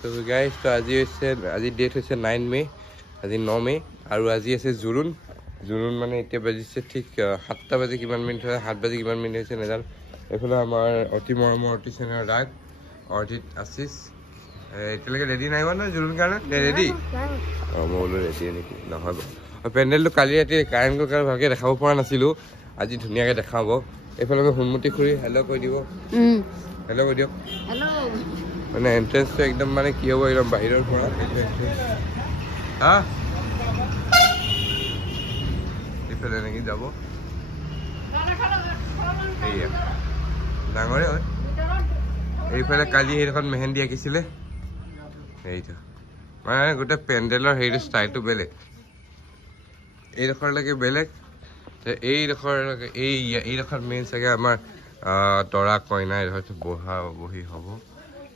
তো গাইজ তো আজি ডেট হৈছে 9 মে আজি 9 মে আৰু আজি আছে জুৰুন মানে এতিয়া বাজিছে ঠিক 7টা বাজি কিমান মিনিট হয় 7 বাজি কিমান মিনিট হৈছে নেজানো এইফালে আমাৰ অতি মৰমৰ অতি চেনেহৰ ৰাগ অৰ্জিত আশিষ এতিয়ালৈকে ৰেডি নাই হোৱা নহয় জুৰুন কাৰণে ৰেডি মই বোলো ৰেডি নেকি নহয় পেণ্ডেলটো কালি ৰাতি কাৰেণ্ট গ'ল কাৰণে ভালকৈ দেখাব পৰা নাছিলোঁ আজি ধুনীয়াকৈ দেখাব এইফালে মই সোণমতি খুৰী হেল্ল' কৈ দিব হেল্ল' কৈ দিয়ক মানে এন্ট্ৰেন্সটো একদম মানে কি হ'ব একদম বাহিৰৰ পৰা হা এইফালে এনেকৈ যাব এইয়া ডাঙৰে হয় এইফালে কালি সেইডোখৰত মেহেন্দি আঁকিছিলে এইটো মানে গোটেই পেণ্ডেলৰ হেৰিটো ষ্টাইলটো বেলেগ এইডোখৰলৈকে বেলেগ এইডোখৰলৈকে এইডোখৰত মেইন চাগে আমাৰ দৰা কইনা এইডোখৰত বহি হ'ব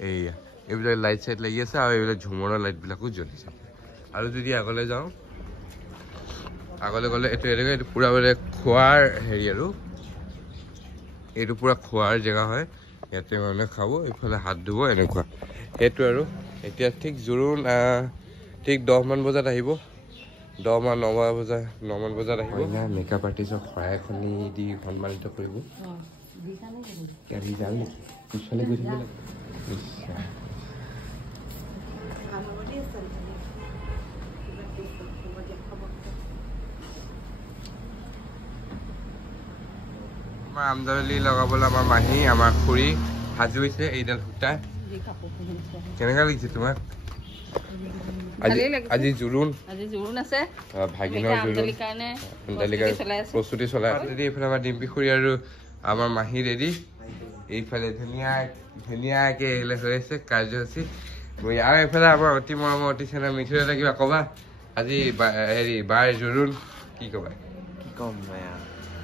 এইয়া এইবিলাক লাইট চাইট লাগি আছে আৰু এইবিলাক ঝুমৰৰ লাইটবিলাকো জ্বলিছে আৰু যদি আগলৈ যাওঁ আগলৈ গ'লে এইটো পূৰা মানে খোৱাৰ হেৰি আৰু এইটো পূৰা খোৱাৰ জেগা হয় ইয়াতে মানুহে খাব এইফালে হাত ধুব এনেকুৱা সেইটো আৰু এতিয়া ঠিক জোৰোণ ঠিক 10 মান বজাত আহিব 9 মান বজাত আহিব মেকআপ আৰ্টিষ্টক শৰাই এখনি দি সন্মানিত কৰিব যাম নেকি পিছফালে গৈ থাকিব লাগে আমাৰ আমদালি লগাবলৈ আমাৰ মাহী আমাৰ খুৰী সাজু হৈছে এইডাল সূতা কেনেকুৱা লাগিছে তোমাক আজি জোৰোণ আছে ভাগিনৰ প্ৰস্তুতি চলাই আছে এইফালে আমাৰ ডিম্পী খুৰী আৰু আমাৰ মাহী ৰেডি এইফালে ধুনীয়াকৈ হৈ আছে কাৰ্যসূচী আৰু এইফালে আমাৰ অতি মৰমৰ অতি চেনেহ মিঠুৰ এটা কিবা ক'বা আজি হেৰি বাৰ জোৰোণ কি ক'বা কি ক'ম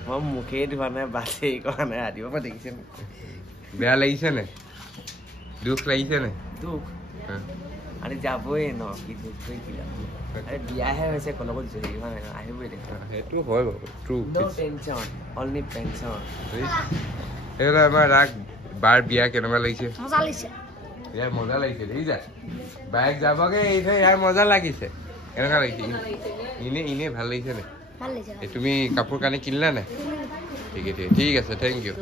মই মুখেই ধোৱা নাই বাছেই কৰা নাই ৰাতিপুৱাৰ পৰা দেখিছে বেয়া লাগিছে নে দুখ লাগিছে নে দুখ আৰু যাবই ন কি দুখ কৰি কি বিয়াহে হৈছে কলকত জড়িত হোৱা নাই আহিবই দেখা সেইটো হয় বাৰু ট্ৰু টেনশ্যন অনলি পেঞ্চন এইফালে আমাৰ ৰাগ বাৰ বিয়া কেনেকুৱা লাগিছে ইয়াৰ মজা লাগিছে দেখিছা বাইক যাবগে ইয়াৰ মজা লাগিছে কেনেকুৱা লাগিছে ইনে ভাল লাগিছে নে তুমি কাপোৰ কানি কিনিলা নে ঠিক আছে থেংক ইউ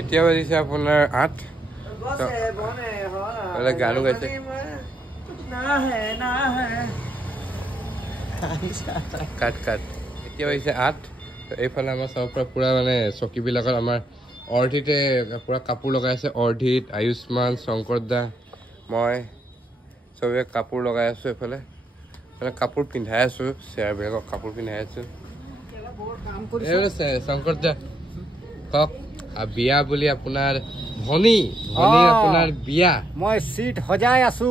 এতিয়া বাজিছে আপোনাৰ 8 গানো গাইছে কাট এতিয়া বাজিছে 8 এইফালে আমাৰ চবৰ পৰা পূৰা মানে চকীবিলাকত আমাৰ অৰ্ধিতে পূৰা কাপোৰ লগাই আছে অৰ্ধিত আয়ুষ্মান শংকৰ দা মই চবে কাপোৰ লগাই আছোঁ এইফালে মানে কাপোৰ পিন্ধাই আছোঁ চেয়াৰবিলাকক কাপোৰ পিন্ধাই আছোঁ শংকৰ দা কওক বিয়া বুলি আপোনাৰ ভনী আপোনাৰ বিয়া মই সিট সজাই আছো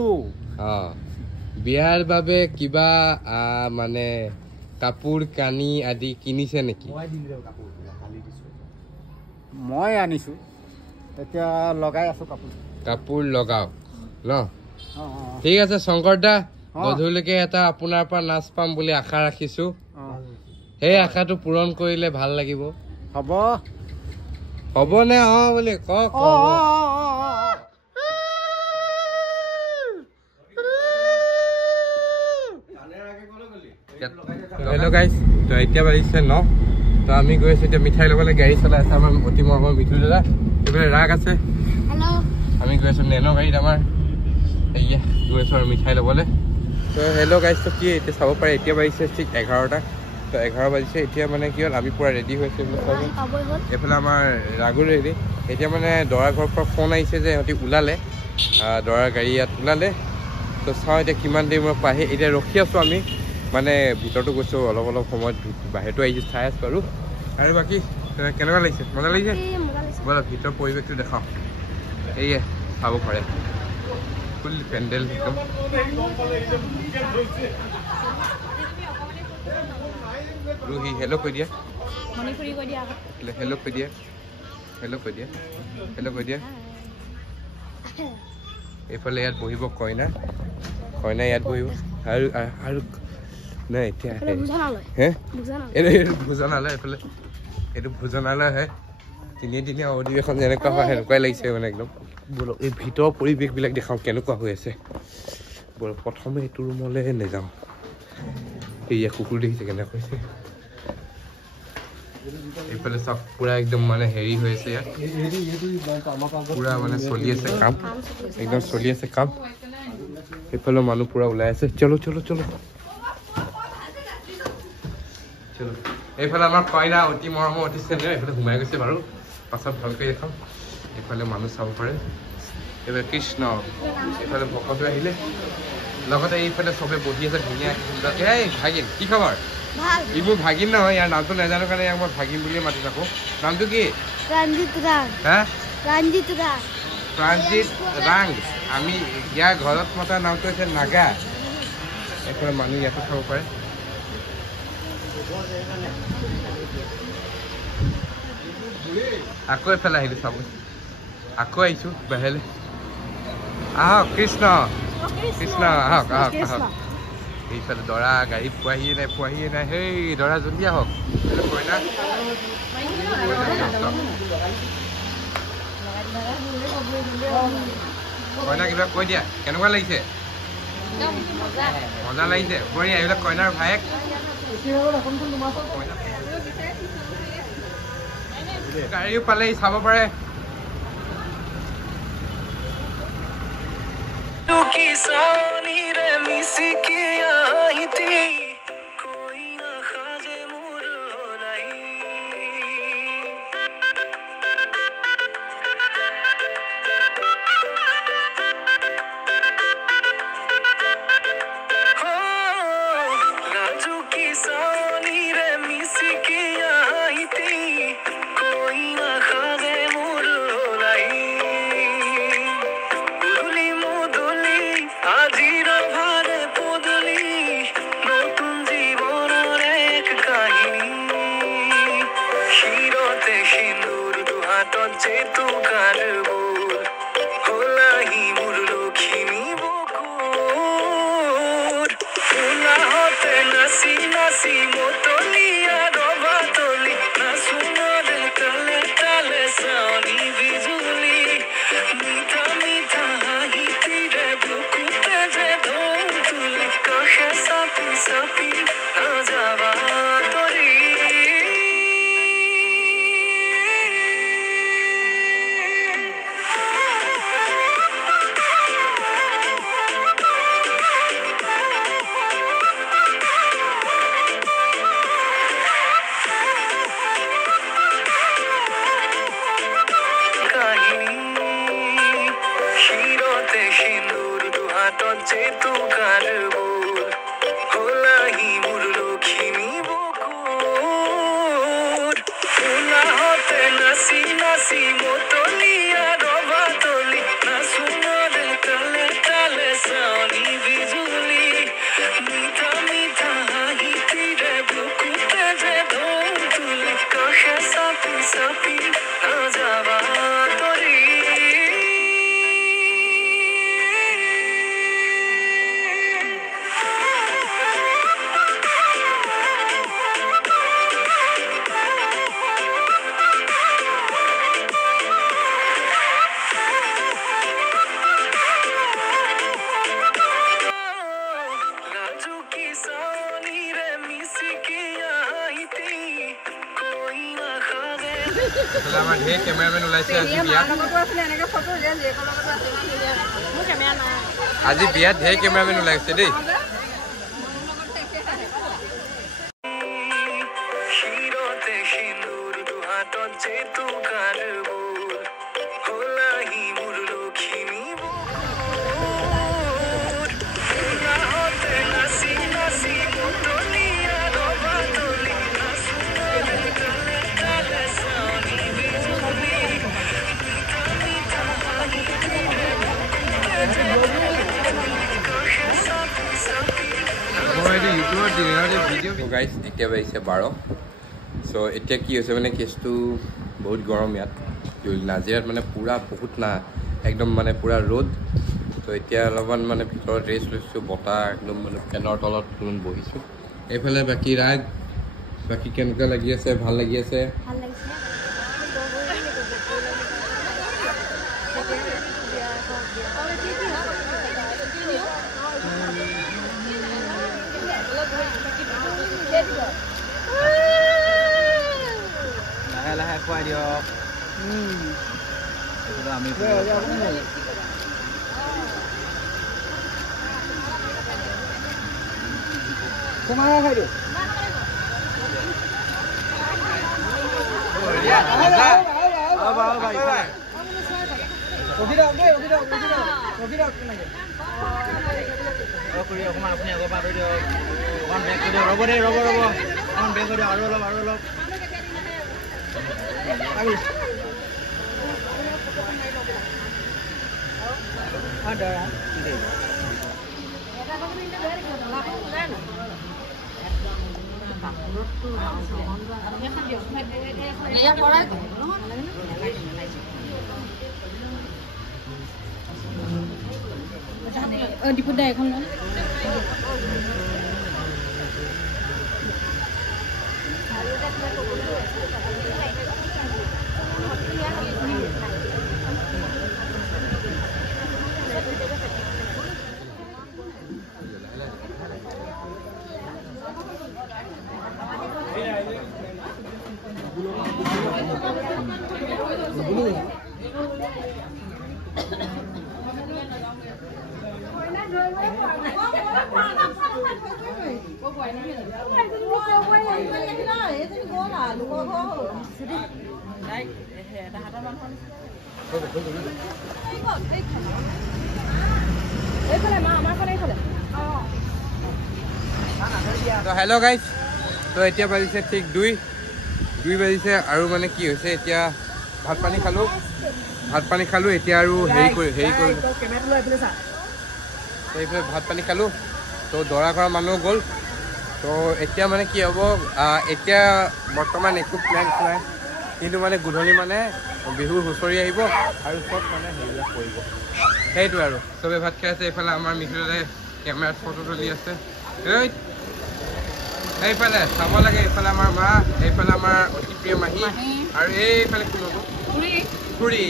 বিয়াৰ বাবে কিবা মানে কাপোৰ কানি আদি কিনিছে নেকি মই আনিছো এতিয়া লগাই আছো কাপোৰ লগাওক ন ঠিক আছে শংকৰ দা গধূলিকে এটা আপোনাৰ পৰা নাচ পাম বুলি আশা ৰাখিছো সেই আশাটো পূৰণ কৰিলে ভাল লাগিব হ'ব নে বুলি কওক হেল্ল' গাইজ তো এতিয়া বাজিছে 9 তো আমি গৈ আছো এতিয়া মিঠাই ল'বলৈ গাড়ী চলাই আছে আমাৰ অতি মৰমৰ মিঠু দাদা এইফালে ৰাগ আছে আমি গৈ আছো নেনো গাড়ীত আমাৰ এয়া গৈ আছো আৰু মিঠাই ল'বলৈ তো হেল্ল' গাইজ তো কি এতিয়া চাব পাৰে এতিয়া বাজিছে ঠিক 11টা তো 11 বাজিছে এতিয়া মানে কি হ'ল আমি পূৰা ৰেডি হৈছে এইফালে আমাৰ ৰাগু ৰেডি এতিয়া মানে দৰা ঘৰৰ পৰা ফোন আহিছে যে সিহঁতি ওলালে দৰাৰ গাড়ী ইয়াত ওলালে তো চাওঁ এতিয়া কিমান দেৰি মই পাহি এতিয়া ৰখি আছোঁ আমি মানে ভিতৰতো গৈছোঁ অলপ সময়ত বাহিৰতো আহিছোঁ চাই আছোঁ আৰু বাকী কেনেকুৱা লাগিছে মজা লাগিছে ব'লা ভিতৰ পৰিৱেশটো দেখাওঁ এইয়ে চাব পাৰে ফুল পেণ্ডেল একদম ৰুহি হেল্ল' কৈ দিয়া হেল্ল' কৈ দিয়া এইফালে ইয়াত বহিব কইনা ইয়াত বহিব আৰু নাই এতিয়া হে এইটো ভোজনালয় এইফালে এইটো ভোজনালয় হয় দিনে অধিৱেশন যেনেকুৱা হয় সেনেকুৱাই লাগিছে মানে একদম ব'লক এই ভিতৰৰ পৰিৱেশবিলাক দেখাওঁ কেনেকুৱা হৈ আছে ব'লক প্ৰথমে এইটো ৰুমলৈ নাযাওঁ এইয়া কুকুৰ দেখিছে কেনেকুৱা হৈছে এইফালে চব পুৰা একদম মানে হেৰি হৈ আছে ইয়াত পুৰা মানে চলি আছে কাম একদম চলি আছে কাম এইফালে মানুহ পুৰা ওলাই আছে চলো এইফালে আমাৰ কইনা অতি মৰমৰ অতি চেনেহ এইফালে সোমাই গৈছে বাৰু পাছত ভালকৈ দেখাম এইফালে মানুহ চাব পাৰে এইফালে কৃষ্ণ এইফালে ভকতো আহিলে লগতে এইফালে চবে বহি আছে ধুনীয়া এই ভাগিন কি খবৰ ই মোৰ ভাগিন নহয় ইয়াৰ নামটো নাজানো কাৰণে ইয়াক মই ভাগিন বুলিয়ে মাতি থাকোঁ নামটো কি প্ৰাঞ্জিত ৰাং আমি ইয়াৰ ঘৰত মতা নামটো হৈছে নাগা এইফালে মানুহ ইয়াতো চাব পাৰে আকৌ এইফালে আহিলোঁ চাব আকৌ আহিছোঁ বাহিৰলৈ আহক কৃষ্ণ আহক এইফালে দৰা গাড়ী পোৱাহিয়ে নাই সেই দৰা জলদি আহক কইনা কিবা কৈ দিয়া কেনেকুৱা লাগিছে মজা লাগিছে বঢ়িয়া এইবিলাক কইনাৰ ভায়েক গাড়ীও পালেহি চাব পাৰে আমাৰ ঢেৰ কেমেৰামেন ওলাইছে আজি বিয়াত ঢেৰ কেমেৰামেন ওলাইছে দেই গাইজ এতিয়া বাজিছে 12 চ' এতিয়া কি হৈছে মানে কেছটো বহুত গৰম ইয়াত নাজিৰাত মানে পুৰা বহুত না একদম মানে পুৰা ৰ'দ ত' এতিয়া অলপমান মানে ভিতৰত ৰেষ্ট লৈছোঁ বতাহ একদম মানে ফেনৰ তলত বহিছোঁ এইফালে বাকী ৰাগ বাকী কেনেকুৱা লাগি আছে ভাল লাগি আছে লাহে লাহে খুৱাই দিয়ক আমি তোমাৰে খাই দিওঁ অকণমান আপুনি আগৰ পৰা দিয়ক অকণমান বেগ কৰি দিয়ক ৰ'ব দেই ৰ'ব অকণমান বেগ কৰি দিয়ক আৰু অলপ ডিপুত দে এখন হেল্ল' গাইজ তো এতিয়া বাজিছে ঠিক 2 বাজিছে আৰু মানে কি হৈছে এতিয়া ভাত পানী খালোঁ এতিয়া আৰু হেৰি কৰি এইফালে ভাত পানী খালোঁ তো দৰা কৰা মানুহ গ'ল তো এতিয়া মানে কি হ'ব এতিয়া বৰ্তমান একো প্লেন নাই কিন্তু মানে গধূলি মানে বিহুৰ হুঁচৰি আহিব আৰু চব মানে সেইবিলাক কৰিব সেইটো আৰু চবে ভাত খাই আছে এইফালে আমাৰ মিঠুৰে কেমেৰাত ফটো তুলি আছে এইফালে চাব লাগে এইফালে আমাৰ মা এইফালে আমাৰ অতি প্ৰিয় মাহী আৰু এইফালে কোন হ'ব খুৰী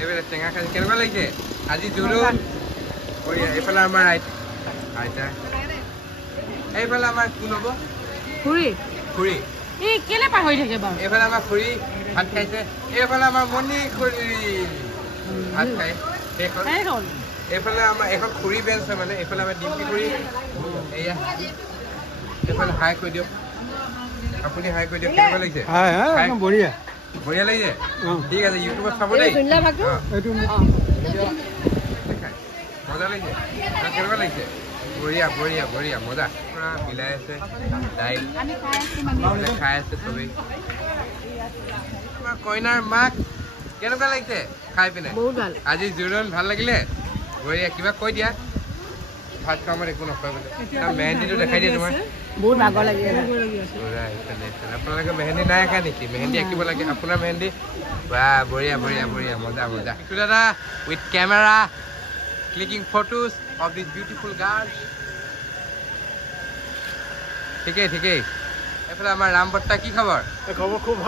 এইফালে টেঙা খাইছে কেনেকুৱা লাগিছে আজি জোৰোণ এইফালে আমাৰ আইতা এইফালে আমাৰ কোন হ'ব খুৰী কেলে পাহৰি থাকে বাৰু এইফালে আমাৰ খুৰী ভাত খাইছে এইফালে আমাৰ মণি খুৰী ভাত খাই এইফালে আমাৰ এখন খুৰী বেঞ্চ হয় মানে এইফালে আমাৰ ডিম্পি খুৰী এয়া এইফালে হাই কৈ দিয়ক আপুনি হাই কৈ দিয়ক কেনেকুৱা লাগিছে বঢ়িয়া লাগিছে ঠিক আছে ইউটিউবত চাব দেই মজা লাগিছে কেনেকুৱা লাগিছে বঢ়িয়া মজা পুৰা মিলাই আছে দাইল খাই আছে চবেই আমাৰ কইনাৰ মাক কেনেকুৱা লাগিছে খাই পিনে আজি জোৰোণ ভাল লাগিলে বঢ়িয়া কিবা কৈ দিয়া ভাত খোৱা আমাৰ একো নকয় বোলে মেহেন্দিটো দেখাই দিয়ে তোমাৰ বহুত ভাগৰ লাগি আপোনালোকে মেহেন্দি নাই আঁকা নেকি মেহেন্দি আঁকিব লাগে আপোনাৰ মেহেন্দি বাহ বঢ়িয়া মজা দাদা with camera clicking photos of this beautiful girl ঠিকেই এইফালে আমাৰ ৰাম বৰ্তা কি খবৰ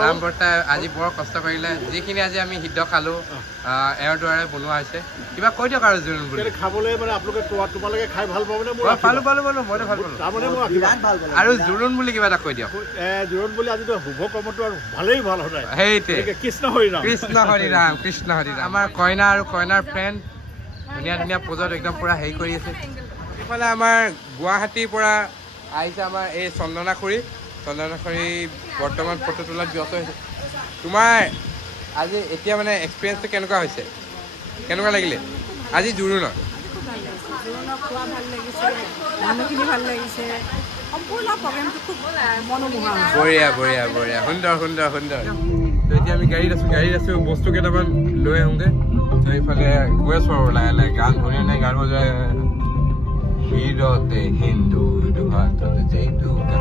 ৰাম বৰ্তা আজি বৰ কষ্ট কৰিলে যিখিনি আজি আমি সিদ্ধ খালোঁ এওঁৰ দ্বাৰাই বনোৱা হৈছে কিবা কৈ দিয়ক আৰু জোৰোণ বুলি খাবলৈ মানে তোমালোকে খাই ভাল পাব পালোঁ মইতো ভাল পালোঁ আৰু জোৰোণ বুলি কিবা এটা কৈ দিয়ক জোৰোণ বুলি আজিতো শুভ কৰ্মটো আৰু ভালেই ভাল হয় সেইটোৱে কৃষ্ণ হৰিৰাম আমাৰ কইনা আৰু কইনাৰ ফ্ৰেণ্ড ধুনীয়া পজত একদম পুৰা হেৰি কৰি আছে এইফালে আমাৰ গুৱাহাটীৰ পৰা আহিছে আমাৰ এই চন্দনা খুৰী বৰ্তমান ফটো তোলাত ব্যস্ত হৈছে তোমাৰ আজি এতিয়া মানে এক্সপিৰিয়েঞ্চটো কেনেকুৱা হৈছে কেনেকুৱা লাগিলে আজি জোৰোণত বঢ়িয়া সুন্দৰ এতিয়া আমি গাড়ীত আছো বস্তু কেইটামান লৈ আহোঁগে এইফালে গৈ আছো আৰু লাহে গান ধুনীয়া গান বজাই ভিৰ মন্দিৰতে হিন্দু দুহাতত জেতুকা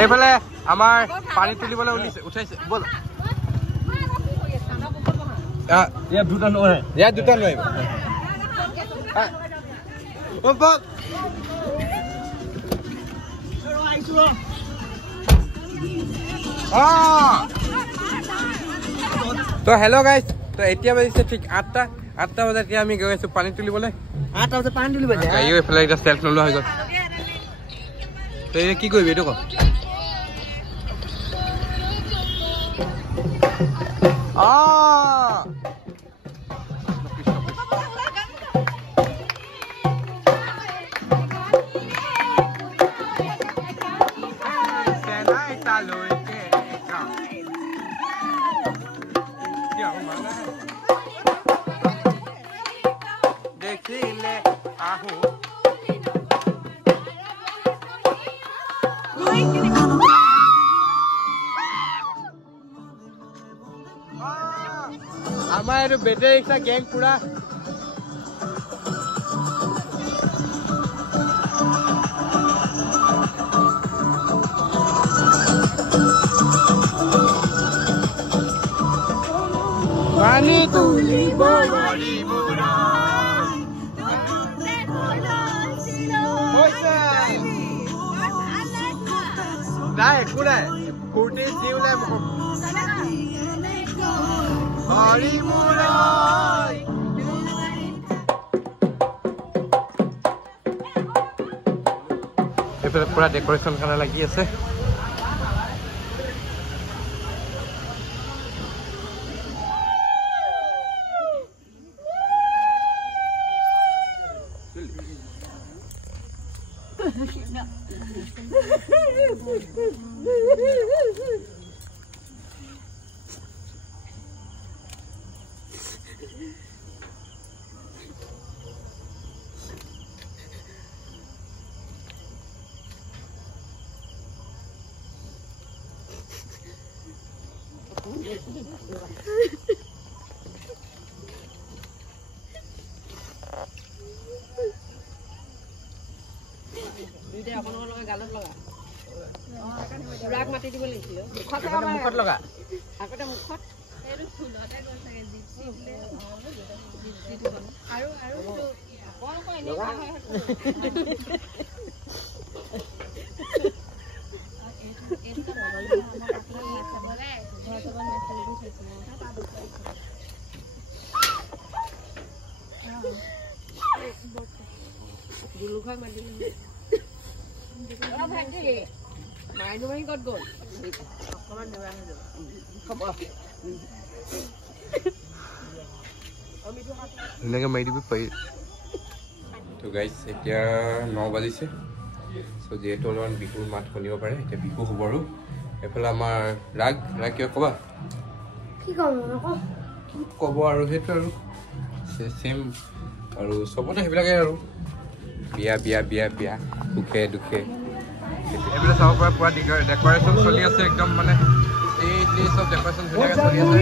এইফালে আমাৰ পানী তুলিবলৈ উঠাইছে বল ইয়াত দুটা নোৱাৰিব তো হেল্ল' গাইজ তো এতিয়া বাজিছে ঠিক 8টা বজাত এতিয়া আমি গৈ আছো পানী তুলিবলৈ 8টা বজাত পানী তুলিব গাড়ীও এইফালে এতিয়া চেল্ফ নোলোৱা হৈ গ'ল তো এতিয়া কি কৰিবি এইটো ক দেখিলে আহো আমাৰ এইটো বেটেৰী ৰিক্সা গেং পুৰা পানী তুলিব নাই একো নাই ফূৰ্তি যি ওলাই এইফালে পুৰা ডেকৰেশ্যন কাৰণে লাগি আছে মুখত লগা আগতে মুখত ধুনীয়াকৈ মাৰি দিবি পাৰি তো গাইজ এতিয়া 9 বাজিছে চ' যিহেতু অলপমান বিহুৰ মাত শুনিব পাৰে এতিয়া বিহু হ'ব আৰু এইফালে আমাৰ ৰাগ কিয় ক'বা কি ক'ব আৰু সেইটো আৰু চেম আৰু চবতে সেইবিলাকে আৰু বিয়া সুখে দুখে এইফালে চাব পৰা পুৰা ডেকৰেশ্যন চলি আছে একদম মানে এই চব ডেকৰেশ্যন ধুনীয়াকৈ চলি আছে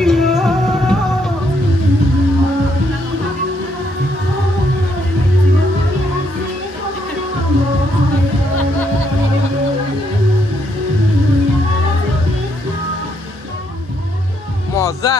মজা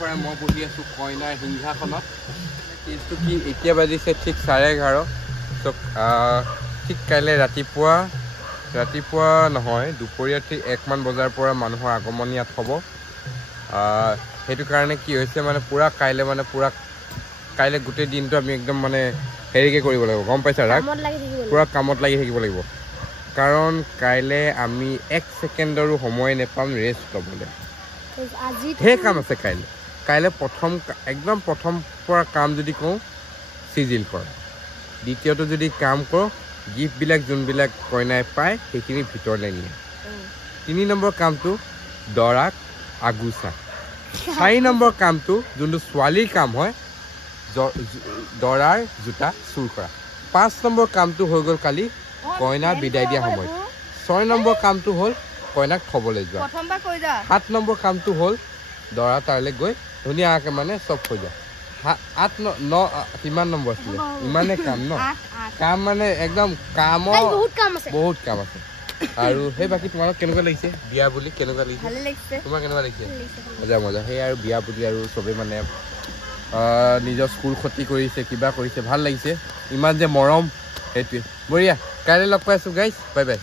পাৰে মই বহি আছোঁ কইনাৰ সিংহাসনত। কেছটো কি এতিয়া বাজিছে ঠিক 11:30। ত' ঠিক কাইলৈ ৰাতিপুৱা নহয় দুপৰীয়া ঠিক 1মান বজাৰ পৰা মানুহৰ আগমন ইয়াত হ'ব। সেইটো কাৰণে কি হৈছে মানে কাইলৈ গোটেই দিনটো আমি একদম মানে হেৰিকৈ কৰিব লাগিব, গম পাইছা ৰাগ? পূৰা কামত লাগি থাকিব লাগিব, কাৰণ কাইলৈ আমি 1 ছেকেণ্ডৰো সময় নাপাম ৰেষ্ট ল'বলৈ। ঢেৰ কাম আছে কাইলৈ একদম প্ৰথম পৰা কাম যদি কওঁ চিজিল কৰ, দ্বিতীয়টো যদি কাম কৰোঁ গিফ্টবিলাক যোনবিলাক কইনাই পায় সেইখিনি ভিতৰলৈ নিয়ে, 3 নম্বৰ কামটো দৰাক আগুচা, 4 নম্বৰ কামটো যোনটো ছোৱালীৰ কাম হয় দৰাৰ জোতা চুৰ কৰা, 5 নম্বৰ কামটো হৈ গ'ল কালি কইনা বিদায় দিয়া সময়ত, 6 নম্বৰ কামটো হ'ল কইনাক থ'বলৈ যোৱা, 7 নম্বৰ কামটো হ'ল দৰা তালৈ গৈ ধুনীয়াকৈ মানে চব হৈ যায়। 8 9 কিমান নম্বৰ আছিলে? ইমানে কাম ন? কাম মানে একদম বহুত কাম আছে। আৰু সেই বাকী তোমালোক কেনেকুৱা লাগিছে বিয়া বুলি? কেনেকুৱা লাগিছে তোমাৰ? কেনেকুৱা লাগিছে? মজা সেই আৰু বিয়া বুলি আৰু চবেই মানে নিজৰ স্কুল ক্ষতি কৰিছে, কিবা কৰিছে, ভাল লাগিছে। ইমান যে মৰম, সেইটোৱে বঢ়িয়া। কাইলৈ লগ পাই আছোঁ গাইজ, বাই বাই।